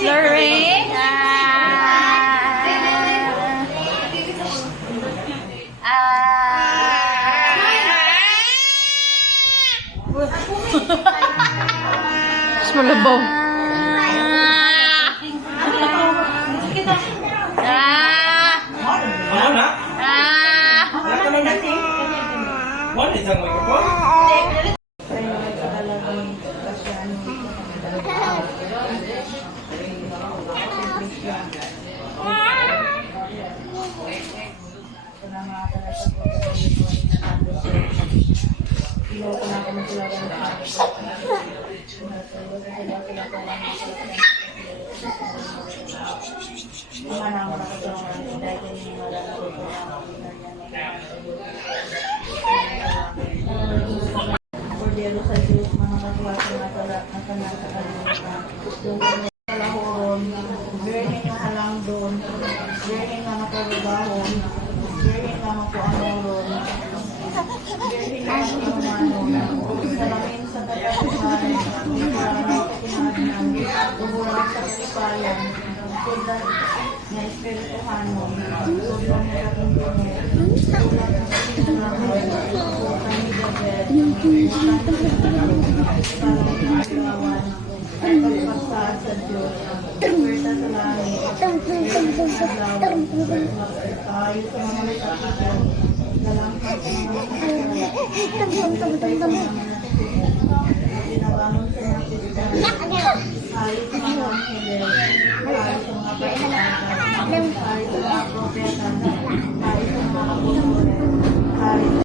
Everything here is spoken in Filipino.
Lorraine. Malabaw. Cordero sa Diyos, mga kaklase na nasa kalimutan. Kalahon, birhen na halang doon, birhen na nakarubahon, birhen na mapuanoron, birhen na mapumanon, salamin sa katasuhan, para na kakinahanglan, tuburan sa kasipayan, sulat na espirituhanon, sulat na katuntunin, sulat na kasinanahon, sulat ni Gabriel, ay pagpasaan sa Diyos, pagpwerta sa langit, tayo sa mga nasakit, lalangkap sa mga nasakit, dinabangon sa mga kristal, alis sa mga angeles, alis sa mga pagkakatan, alis sa mga propeta,